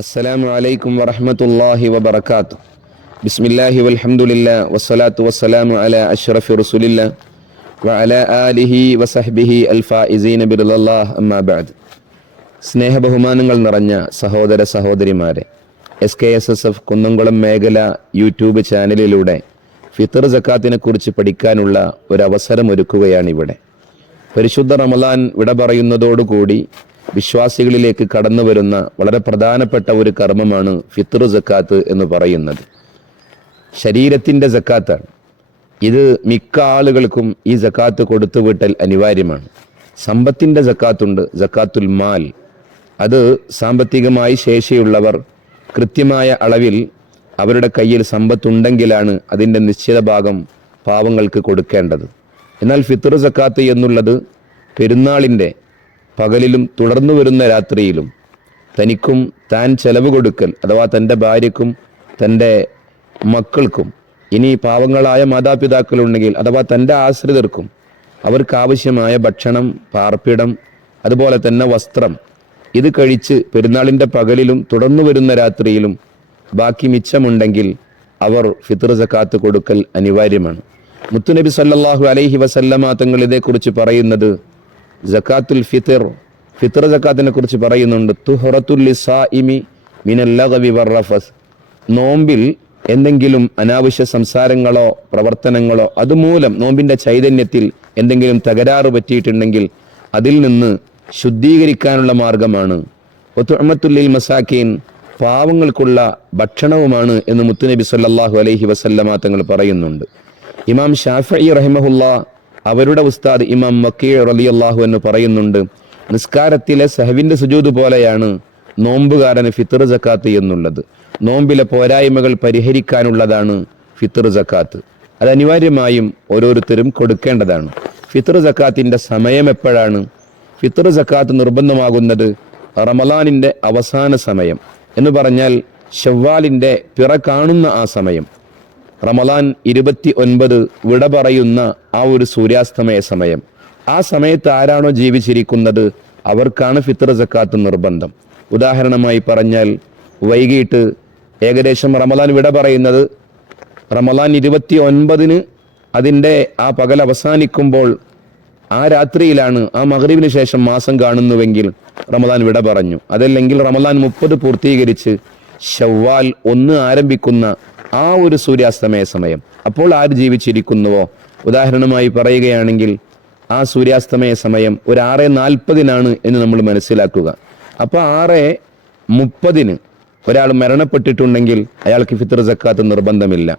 അസ്സലാമു അലൈക്കും വറഹ്മത്തുള്ളാഹി വബറകാതുഹു. ബിസ്മില്ലാഹി വൽഹംദുലില്ലാ വസ്സലാത്തു വസ്സലാമു അലാ അഷ്റഫി റസൂലില്ലാ വഅലാ ആലിഹി വസഹ്ബിഹി അൽഫായിസീന ബിറിളല്ലാഹ് അമ്മാ ബഅദ്. സ്നേഹബഹുമാനങ്ങൾ നിറഞ്ഞ സഹോദര സഹോദരിമാരെ, SKSSF കുന്നംകുളം മേഖല യൂട്യൂബ് ചാനലിലൂടെ ഫിത്ർ സക്കാത്തിനെ കുറിച്ച് പഠിക്കാനുള്ള ഒരവസരം ഒരുക്കുകയാണിവിടെ. പരിശുദ്ധ റമളാൻ വിട പറയുന്നതോടുകൂടി വിശ്വാസികളിലേക്ക് കടന്നു വരുന്ന വളരെ പ്രധാനപ്പെട്ട ഒരു കർമ്മമാണ് ഫിത്ർ സക്കാത്ത് എന്ന് പറയുന്നത്. ശരീരത്തിൻ്റെ സക്കാത്താണ്. ഇത് മിക്ക ആളുകൾക്കും ഈ സക്കാത്ത് കൊടുത്തുവിട്ടൽ അനിവാര്യമാണ്. സമ്പത്തിൻ്റെ സക്കാത്തുണ്ട്, സക്കാത്തുൽ മാൽ. അത് സാമ്പത്തികമായി ശേഷിയുള്ളവർ കൃത്യമായ അളവിൽ അവരുടെ കയ്യിൽ സമ്പത്തുണ്ടെങ്കിലാണ് അതിൻ്റെ നിശ്ചിത ഭാഗം പാവങ്ങൾക്ക് കൊടുക്കേണ്ടത്. എന്നാൽ ഫിത്ർ സക്കാത്ത് എന്നുള്ളത് പെരുന്നാളിൻ്റെ പകലിലും തുടർന്നു വരുന്ന രാത്രിയിലും തനിക്കും താൻ ചെലവ് കൊടുക്കൽ, അഥവാ തൻ്റെ ഭാര്യക്കും തൻ്റെ മക്കൾക്കും, ഇനി പാവങ്ങളായ മാതാപിതാക്കളുണ്ടെങ്കിൽ അഥവാ തൻ്റെ ആശ്രിതർക്കും അവർക്കാവശ്യമായ ഭക്ഷണം, പാർപ്പിടം, അതുപോലെ തന്നെ വസ്ത്രം, ഇത് കഴിച്ച് പെരുന്നാളിൻ്റെ പകലിലും തുടർന്നു വരുന്ന രാത്രിയിലും ബാക്കി മിച്ചമുണ്ടെങ്കിൽ അവർ ഫിത്ർ സക്കാത്ത് കൊടുക്കൽ അനിവാര്യമാണ്. മുത്തുനബി സല്ലല്ലാഹു അലൈഹി വസല്ലമ തങ്ങൾ ഇതേക്കുറിച്ച് പറയുന്നത് സക്കാത്തുൽ ഫിത്ർ, ഫിത്ർ സക്കാത്തിനെ കുറിച്ച് പറയുന്നുണ്ട്. തുഹറത്തുൽ ലിസായിമി മിനൽ ലഗ്വി വറഫസ്. നോമ്പിൽ എന്തെങ്കിലും അനാവശ്യ സംസാരങ്ങളോ പ്രവർത്തനങ്ങളോ അതുമൂലം നോമ്പിൻ്റെ ചൈതന്യത്തിൽ എന്തെങ്കിലും തകരാറ് പറ്റിയിട്ടുണ്ടെങ്കിൽ അതിൽ നിന്ന് ശുദ്ധീകരിക്കാനുള്ള മാർഗമാണ്. വതുഅമത്തുൽ ലിൽ മസാക്കീൻ, പാവങ്ങൾക്കുള്ള ഭക്ഷണവുമാണ് എന്ന് മുത്തുനബി സല്ലല്ലാഹു അലൈഹി വസല്ലമ തങ്ങൾ പറയുന്നുണ്ട്. ഇമാം ഷാഫിഈ റഹിമഹുല്ലാ അവരുടെ ഉസ്താദ് ഇമാം മക്കീ റളിയല്ലാഹു അൻഹു പറയുന്നുണ്ട്, നിസ്കാരത്തിലെ സഹവിൻ്റെ സുജൂദ് പോലെയാണ് നോമ്പുകാരന് ഫിത്ർ സക്കാത്ത് എന്നുള്ളത്. നോമ്പിലെ പോരായ്മകൾ പരിഹരിക്കാനുള്ളതാണ് ഫിത്ർ സക്കാത്ത്. അത് അനിവാര്യമായും ഓരോരുത്തരും കൊടുക്കേണ്ടതാണ്. ഫിത്ർ സക്കാത്തിൻ്റെ സമയം എപ്പോഴാണ്? ഫിത്ർ സക്കാത്ത് നിർബന്ധമാകുന്നത് റമളാനിൻ്റെ അവസാന സമയം എന്ന് പറഞ്ഞാൽ ശവ്വാലിൻ്റെ പിറ കാണുന്ന ആ സമയം, റമളാൻ 29 വിട പറയുന്ന ആ ഒരു സൂര്യാസ്തമയ സമയം. ആ സമയത്ത് ആരാണോ ജീവിച്ചിരിക്കുന്നത് അവർക്കാണ് ഫിത്ർ സക്കാത്ത് നിർബന്ധം. ഉദാഹരണമായി പറഞ്ഞാൽ വൈകിട്ട് ഏകദേശം റമളാൻ വിട പറയുന്നത് റമളാൻ 29 അതിൻ്റെ ആ പകൽ അവസാനിക്കുമ്പോൾ ആ രാത്രിയിലാണ്, ആ മഗ്‌രിബിന് ശേഷം മാസം കാണുന്നുവെങ്കിൽ റമളാൻ വിട പറഞ്ഞു. അതല്ലെങ്കിൽ റമളാൻ 30 പൂർത്തീകരിച്ച് ശവ്വാൽ 1 ആരംഭിക്കുന്ന ആ ഒരു സൂര്യാസ്തമയ സമയം, അപ്പോൾ ആര് ജീവിച്ചിരിക്കുന്നുവോ, ഉദാഹരണമായി പറയുകയാണെങ്കിൽ ആ സൂര്യാസ്തമയ സമയം ഒരു 6:40 എന്ന് നമ്മൾ മനസ്സിലാക്കുക. അപ്പോൾ 6:30 ഒരാൾ മരണപ്പെട്ടിട്ടുണ്ടെങ്കിൽ അയാൾക്ക് ഫിത്ർ സക്കാത്ത് നിർബന്ധമില്ല.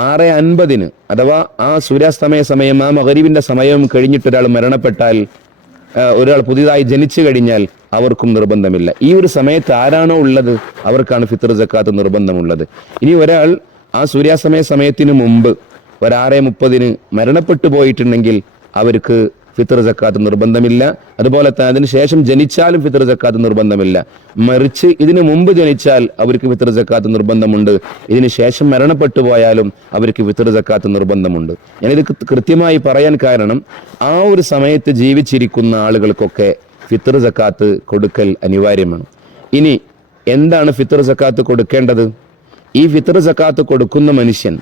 6:50 അഥവാ ആ സൂര്യാസ്തമയ സമയം, ആ മഗ്‌രിബിന്റെ സമയം കഴിഞ്ഞിട്ട് ഒരാൾ മരണപ്പെട്ടാൽ, ഒരാൾ പുതിയതായി ജനിച്ചു കഴിഞ്ഞാൽ അവർക്കും നിർബന്ധമില്ല. ഈ ഒരു സമയത്ത് ആരാണോ ഉള്ളത് അവർക്കാണ് ഫിത്ർ സക്കാത്ത് നിർബന്ധമുള്ളത്. ഇനി ഒരാൾ ആ സൂര്യാസ്തമയ സമയത്തിന് മുമ്പ് ഒരു 6:30 മരണപ്പെട്ടു പോയിട്ടുണ്ടെങ്കിൽ അവർക്ക് ഫിത്ർ സക്കാത്ത് നിർബന്ധമില്ല. അതുപോലെ തന്നെ അതിനുശേഷം ജനിച്ചാലും ഫിത്ർ സക്കാത്ത് നിർബന്ധമില്ല. മറിച്ച് ഇതിനു മുമ്പ് ജനിച്ചാൽ അവർക്ക് ഫിത്ർ സക്കാത്ത് നിർബന്ധമുണ്ട്. ഇതിന് ശേഷം മരണപ്പെട്ടു പോയാലും അവർക്ക് ഫിത്ർ സക്കാത്ത് നിർബന്ധമുണ്ട്. ഞാനിത് കൃത്യമായി പറയാൻ കാരണം ആ ഒരു സമയത്ത് ജീവിച്ചിരിക്കുന്ന ആളുകൾക്കൊക്കെ ഫിത്ർ സക്കാത്ത് കൊടുക്കൽ അനിവാര്യമാണ്. ഇനി എന്താണ് ഫിത്ർ സക്കാത്ത് കൊടുക്കേണ്ടത്? ഈ ഫിത്ർ സക്കാത്ത് കൊടുക്കുന്ന മനുഷ്യൻ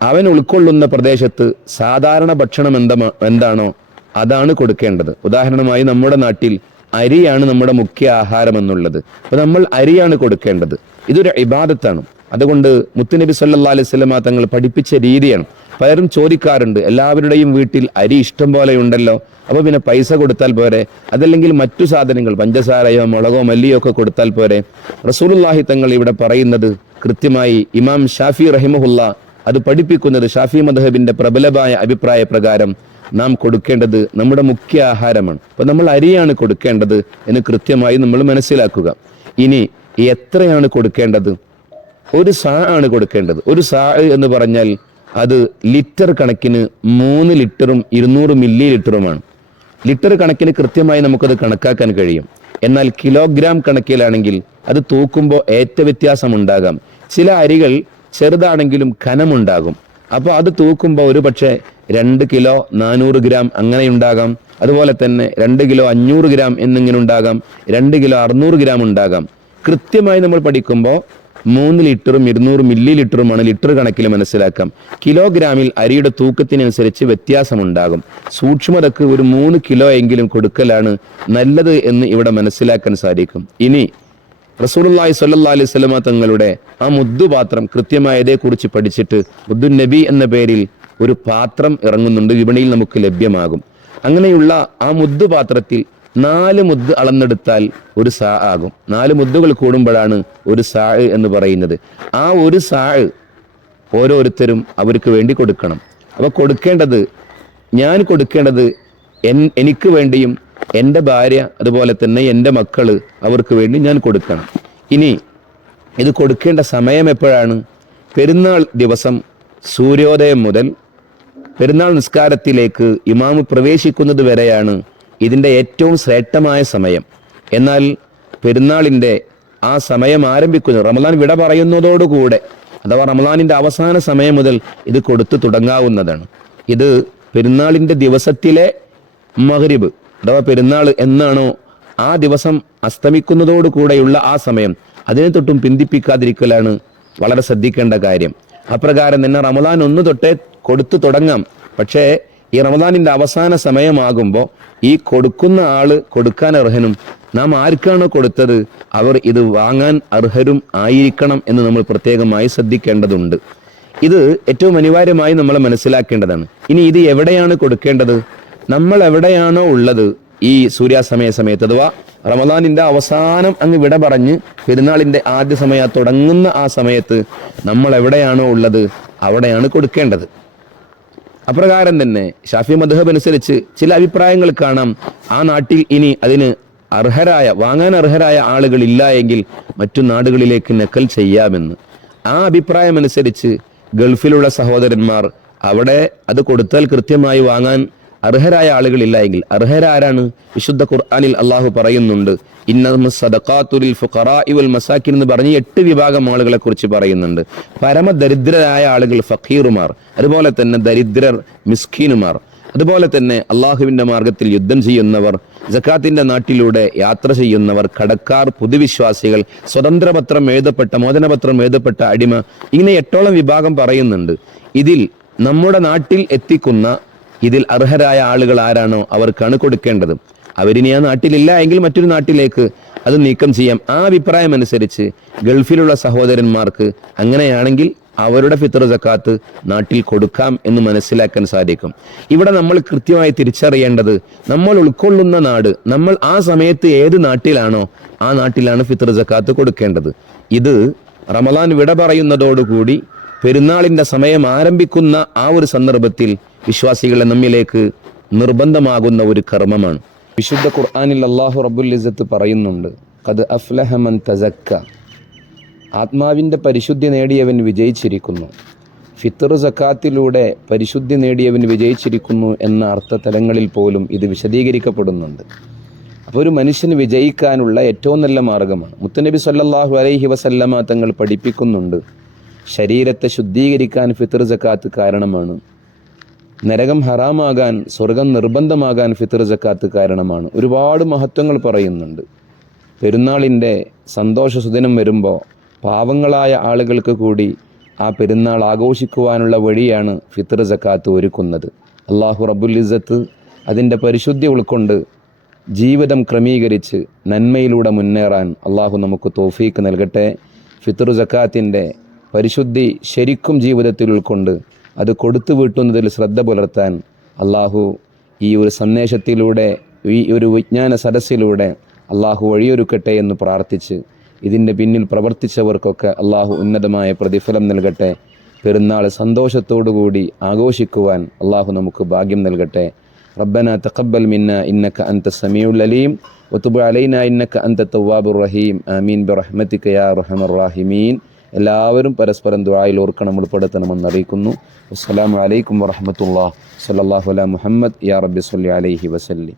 അവൻ ഉൾക്കൊള്ളുന്ന പ്രദേശത്ത് സാധാരണ ഭക്ഷണം എന്താണോ അതാണ് കൊടുക്കേണ്ടത്. ഉദാഹരണമായി നമ്മുടെ നാട്ടിൽ അരിയാണ് നമ്മുടെ മുഖ്യ ആഹാരം എന്നുള്ളത്. അപ്പോൾ നമ്മൾ അരിയാണ് കൊടുക്കേണ്ടത്. ഇതൊരു ഇബാദത്താണ്. അതുകൊണ്ട് മുത്തുനബി സല്ലല്ലാഹു അലൈഹി വസല്ലമ തങ്ങൾ പഠിപ്പിച്ച രീതിയാണ്. പലരും ചോദിക്കാറുണ്ട്, എല്ലാവരുടെയും വീട്ടിൽ അരി ഇഷ്ടം പോലെ ഉണ്ടല്ലോ, അപ്പോൾ പിന്നെ പൈസ കൊടുത്താൽ പോരെ? അതല്ലെങ്കിൽ മറ്റു സാധനങ്ങൾ, പഞ്ചസാരയോ മുളകോ മല്ലിയോ ഒക്കെ കൊടുത്താൽ പോരെ? റസൂലുള്ളാഹി തങ്ങൾ ഇവിടെ പറയുന്നത് കൃത്യമായി ഇമാം ഷാഫി റഹിമഹുല്ലാ അത് പഠിപ്പിക്കുന്നത്, ഷാഫി മദ്ഹബിന്റെ പ്രബലമായ അഭിപ്രായ പ്രകാരം നാം കൊടുക്കേണ്ടത് നമ്മുടെ മുഖ്യ ആഹാരമാണ്. അപ്പോൾ നമ്മൾ അരിയാണ് കൊടുക്കേണ്ടത് എന്ന് കൃത്യമായി നമ്മൾ മനസ്സിലാക്കുക. ഇനി എത്രയാണ് കൊടുക്കേണ്ടത്? ഒരു സാ ആണ് കൊടുക്കേണ്ടത്. ഒരു സാ എന്ന് പറഞ്ഞാൽ അത് ലിറ്റർ കണക്കിന് 3 ലിറ്ററും 200 മില്ലി ലിറ്ററുമാണ്. ലിറ്റർ കണക്കിന് കൃത്യമായി നമുക്കത് കണക്കാക്കാൻ കഴിയും. എന്നാൽ കിലോഗ്രാം കണക്കിലാണെങ്കിൽ അത് തൂക്കുമ്പോൾ വ്യത്യാസം ഉണ്ടാകാം. ചില അരികൾ ചെറുതാണെങ്കിലും ഖനമുണ്ടാകും. അപ്പോൾ അത് തൂക്കുമ്പോൾ ഒരു പക്ഷേ 2 കിലോ 400 ഗ്രാം അങ്ങനെ ഉണ്ടാകാം. അതുപോലെ തന്നെ 2 കിലോ 500 ഗ്രാം എന്നിങ്ങനെ ഉണ്ടാകാം. 2 കിലോ 600 ഗ്രാം ഉണ്ടാകാം. കൃത്യമായി നമ്മൾ പഠിക്കുമ്പോൾ 3 ലിറ്ററും 200 മില്ലി ലിറ്ററുമാണ് ലിറ്റർ കണക്കിൽ മനസ്സിലാക്കാം. കിലോഗ്രാമിൽ അരിയുടെ തൂക്കത്തിനനുസരിച്ച് വ്യത്യാസമുണ്ടാകും. സൂക്ഷ്മതക്ക് ഒരു 3 കിലോ എങ്കിലും കൊടുക്കലാണ് നല്ലത് എന്ന് ഇവിടെ മനസ്സിലാക്കാൻ സാധിക്കും. ഇനി റസൂലുള്ളാഹി സ്വല്ലല്ലാഹി അലൈഹി വസല്ലമ തങ്ങളുടെ ആ മുദ്ദുപാത്രം കൃത്യമായതേക്കുറിച്ച് പഠിച്ചിട്ട് മുദ്ദുൻ നബി എന്ന പേരിൽ ഒരു പാത്രം ഇറങ്ങുന്നുണ്ട്, വിപണിയിൽ നമുക്ക് ലഭ്യമാകും. അങ്ങനെയുള്ള ആ മുദ്ദുപാത്രത്തിൽ 4 മുദ്ദ് അളന്നെടുത്താൽ ഒരു സാ ആകും. 4 മുദ്ദുകൾ കൂടുമ്പോഴാണ് ഒരു സാ എന്ന് പറയുന്നത്. ആ ഒരു സാ ഓരോരുത്തരും അവർക്ക് വേണ്ടി കൊടുക്കണം. അപ്പോൾ ഞാൻ കൊടുക്കേണ്ടത് എനിക്ക് വേണ്ടിയും എൻ്റെ ഭാര്യ അതുപോലെ തന്നെ എൻ്റെ മക്കള് അവർക്ക് വേണ്ടി ഞാൻ കൊടുക്കണം. ഇനി ഇത് കൊടുക്കേണ്ട സമയം എപ്പോഴാണ്? പെരുന്നാൾ ദിവസം സൂര്യോദയം മുതൽ പെരുന്നാൾ നിസ്കാരത്തിലേക്ക് ഇമാമ് പ്രവേശിക്കുന്നത് വരെയാണ് ഇതിൻ്റെ ഏറ്റവും ശ്രേഷ്ഠമായ സമയം. എന്നാൽ പെരുന്നാളിൻ്റെ ആ സമയം ആരംഭിക്കുന്നത് റമദാൻ വിട പറയുന്നതോടുകൂടെ, അഥവാ റമദാനിൻ്റെ അവസാന സമയം മുതൽ ഇത് കൊടുത്തു തുടങ്ങാവുന്നതാണ്. ഇത് പെരുന്നാളിൻ്റെ ദിവസത്തിലെ മഗ്രിബ് അഥവാ പെരുന്നാൾ എന്നാണോ ആ ദിവസം അസ്തമിക്കുന്നതോടുകൂടെയുള്ള ആ സമയം, അതിനെ തൊട്ടും പിന്തിപ്പിക്കാതിരിക്കലാണ് വളരെ ശ്രദ്ധിക്കേണ്ട കാര്യം. അപ്രകാരം തന്നെ റമദാൻ 1 തൊട്ടേ കൊടുത്തു തുടങ്ങാം. പക്ഷേ ഈ റമദാനിൻ്റെ അവസാന സമയമാകുമ്പോൾ ഈ കൊടുക്കുന്ന ആള് കൊടുക്കാൻ അർഹനും നാം ആർക്കാണോ കൊടുത്തത് അവർ ഇത് വാങ്ങാൻ അർഹരും ആയിരിക്കണം എന്ന് നമ്മൾ പ്രത്യേകമായി ശ്രദ്ധിക്കേണ്ടതുണ്ട്. ഇത് ഏറ്റവും അനിവാര്യമായി നമ്മൾ മനസ്സിലാക്കേണ്ടതാണ്. ഇനി ഇത് എവിടെയാണ് കൊടുക്കേണ്ടത്? നമ്മൾ എവിടെയാണോ ഉള്ളത് ഈ സൂര്യാസ്തമയ സമയത്ത് അഥവാ റമദാനിൻ്റെ അവസാനം അങ്ങ് വിട പറഞ്ഞ് പെരുന്നാളിൻ്റെ ആദ്യ സമയം തുടങ്ങുന്ന ആ സമയത്ത് നമ്മൾ എവിടെയാണോ ഉള്ളത് അവിടെയാണ് കൊടുക്കേണ്ടത്. അപ്രകാരം തന്നെ ഷാഫി മദ്ഹബ് അനുസരിച്ച് ചില അഭിപ്രായങ്ങൾ കാണാം. ആ നാട്ടിൽ ഇനി അതിന് വാങ്ങാൻ അർഹരായ ആളുകൾ ഇല്ല എങ്കിൽ മറ്റു നാടുകളിലേക്ക് നക്കൽ ചെയ്യാമെന്ന്. ആ അഭിപ്രായം അനുസരിച്ച് ഗൾഫിലുള്ള സഹോദരന്മാർ അവിടെ അത് കൊടുത്താൽ കൃത്യമായി വാങ്ങാൻ അർഹരായ ആളുകളില്ല എങ്കിൽ അർഹരാരാണ്? വിശുദ്ധ ഖുർആനിൽ അള്ളാഹു പറയുന്നുണ്ട്, ഇന്നമസ് സദഖാതു ലിൽ ഫുഖറാഇ വൽ മസാകിൻ എന്ന് പറഞ്ഞ് 8 വിഭാഗം ആളുകളെ കുറിച്ച് പറയുന്നുണ്ട്. പരമദരിദ്രരായ ആളുകൾ ഫഖീറുമാർ, അതുപോലെ തന്നെ ദരിദ്രർ മിസ്കീനുമാർ, അതുപോലെ തന്നെ അള്ളാഹുവിന്റെ മാർഗത്തിൽ യുദ്ധം ചെയ്യുന്നവർ, സക്കാത്തിന്റെ നാട്ടിലൂടെ യാത്ര ചെയ്യുന്നവർ, കടക്കാർ, പൊതുവിശ്വാസികൾ, സ്വതന്ത്രപത്രം എഴുതപ്പെട്ട മോചനപത്രം എഴുതപ്പെട്ട അടിമ, ഇങ്ങനെ 8ഓളം വിഭാഗം പറയുന്നുണ്ട്. ഇതിൽ നമ്മുടെ നാട്ടിൽ എത്തിക്കുന്ന ഇതിൽ അർഹരായ ആളുകൾ ആരാണോ അവർക്കാണ് കൊടുക്കേണ്ടത്. അവരിനി ആ നാട്ടിലില്ല എങ്കിൽ മറ്റൊരു നാട്ടിലേക്ക് അത് നീക്കം ചെയ്യാം. ആ അഭിപ്രായം അനുസരിച്ച് ഗൾഫിലുള്ള സഹോദരന്മാർക്ക് അങ്ങനെയാണെങ്കിൽ അവരുടെ ഫിത്ർ സക്കാത്ത് നാട്ടിൽ കൊടുക്കാം എന്ന് മനസ്സിലാക്കാൻ സാധിക്കും. ഇവിടെ നമ്മൾ കൃത്യമായി തിരിച്ചറിയേണ്ടത് നമ്മൾ ഉൾക്കൊള്ളുന്ന നാട്, നമ്മൾ ആ സമയത്ത് ഏത് നാട്ടിലാണോ ആ നാട്ടിലാണ് ഫിത്ർ സക്കാത്ത് കൊടുക്കേണ്ടത്. ഇത് റമദാൻ വിട പറയുന്നതോടുകൂടി പെരുന്നാളിന്റെ സമയം ആരംഭിക്കുന്ന ആ ഒരു സന്ദർഭത്തിൽ വിശ്വാസികളെ നമ്മിലേക്ക് നിർബന്ധമാകുന്ന ഒരു കർമ്മമാണ്. വിശുദ്ധ ഖുർആനിൽ അല്ലാഹു റബ്ബുൽ ഇസ്സത്ത് പറയുന്നുണ്ട്, ഖദ് അഫ്ലഹ മൻ തസക്ക, ആത്മാവിൻ്റെ പരിശുദ്ധി നേടിയവൻ വിജയിച്ചിരിക്കുന്നു. ഫിത്ർ സക്കാത്തിലൂടെ പരിശുദ്ധി നേടിയവൻ വിജയിച്ചിരിക്കുന്നു എന്ന അർത്ഥതലങ്ങളിൽ പോലും ഇത് വിശദീകരിക്കപ്പെടുന്നുണ്ട്. അപ്പോൾ ഒരു മനുഷ്യന് വിജയിക്കാനുള്ള ഏറ്റവും നല്ല മാർഗമാണ്. മുത്തുനബി സല്ലല്ലാഹു അലൈഹി വസല്ലമ തങ്ങൾ പഠിപ്പിക്കുന്നുണ്ട്, ശരീരത്തെ ശുദ്ധീകരിക്കാൻ ഫിത്ർ സക്കാത്ത് കാരണമാണ്. നരകം ഹറാമാകാൻ, സ്വർഗം നിർബന്ധമാകാൻ ഫിത്ർ സക്കാത്ത് കാരണമാണ്. ഒരുപാട് മഹത്വങ്ങൾ പറയുന്നുണ്ട്. പെരുന്നാളിൻ്റെ സന്തോഷ സുദിനം വരുമ്പോൾ പാവങ്ങളായ ആളുകൾക്ക് കൂടി ആ പെരുന്നാൾ ആഘോഷിക്കുവാനുള്ള വഴിയാണ് ഫിത്ർ സക്കാത്ത് ഒരുക്കുന്നത്. അള്ളാഹു റബ്ബുൽ ഇസ്സത്ത് അതിൻ്റെ പരിശുദ്ധി ഉൾക്കൊണ്ട് ജീവിതം ക്രമീകരിച്ച് നന്മയിലൂടെ മുന്നേറാൻ അള്ളാഹു നമുക്ക് തൗഫീക്ക് നൽകട്ടെ. ഫിത്ർ സക്കാത്തിൻ്റെ പരിശുദ്ധി ശരിക്കും ജീവിതത്തിൽ ഉൾക്കൊണ്ട് അത് കൊടുത്തു വീട്ടുന്നതിൽ ശ്രദ്ധ പുലർത്താൻ അള്ളാഹു ഈ ഒരു സന്ദേശത്തിലൂടെ, ഈ ഒരു വിജ്ഞാന സദസ്സിലൂടെ അള്ളാഹു വഴിയൊരുക്കട്ടെ എന്ന് പ്രാർത്ഥിച്ച് ഇതിൻ്റെ പിന്നിൽ പ്രവർത്തിച്ചവർക്കൊക്കെ അള്ളാഹു ഉന്നതമായ പ്രതിഫലം നൽകട്ടെ. പെരുന്നാൾ സന്തോഷത്തോടുകൂടി ആഘോഷിക്കുവാൻ അള്ളാഹു നമുക്ക് ഭാഗ്യം നൽകട്ടെ. റബ്ബന തഖബ്ബൽ മിന്ന ഇന്നക അൻത സമീഉൽ അലീം വതുബ് അലൈനാ ഇന്നക അൻത തവ്വാബുർ റഹീം. ആമീൻ ബിറഹ്മതിക യാ അർഹമർ റഹീമീൻ. എല്ലാവരും പരസ്പരം ദുആയിൽ ഓർക്കണം, ഉൾപ്പെടുത്തണമെന്ന് അറിയിക്കുന്നു. അസ്സലാമു അലൈക്കും വറഹ്മത്തുള്ളാഹി. സ്വല്ലല്ലാഹു അലാ മുഹമ്മദ് യാ റബ്ബി സ്വല്ലി അലൈഹി വസല്ലം.